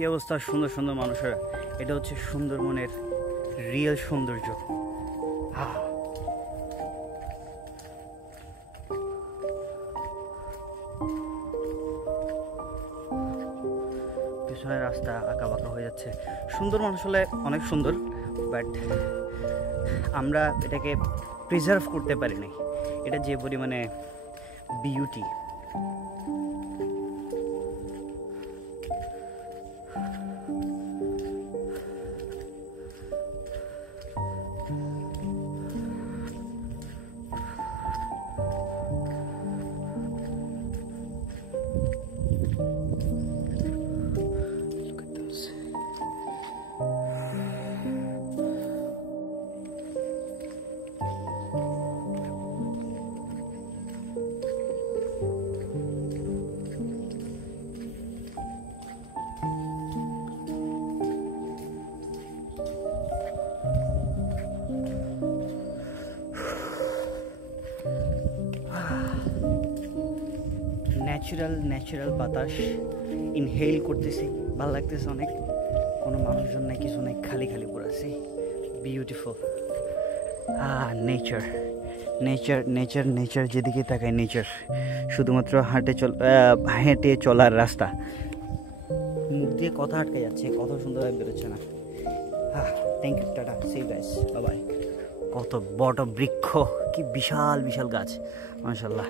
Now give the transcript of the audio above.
কি অবস্থা, সুন্দর সুন্দর মানুষেরা। এটা হচ্ছে সুন্দরবনের রিয়েল সৌন্দর্য। পেছনের রাস্তা আঁকা বাঁকা হয়ে যাচ্ছে। সুন্দরবন আসলে অনেক সুন্দর, বাট আমরা এটাকে প্রিজার্ভ করতে পারিনি। এটা যে পরিমাণে বিউটি, ন্যাচারাল বাতাস ইনহেল করতেছি, ভালো লাগতেছে অনেক। কোনো মানুষজন নাই, কিছু নাই, খালি খালি পড়াছি। Beautiful nature nature nature nature যেদিকে তাকায় নেচার। শুধুমাত্র হেঁটে চলার রাস্তা। মুখ দিয়ে কথা আটকে যাচ্ছে, কথা সুন্দরভাবে বেরোচ্ছে না। Thank you, tata, see guys, bye bye. কত বড় বৃক্ষ, কি বিশাল বিশাল গাছ, মাশাআল্লাহ।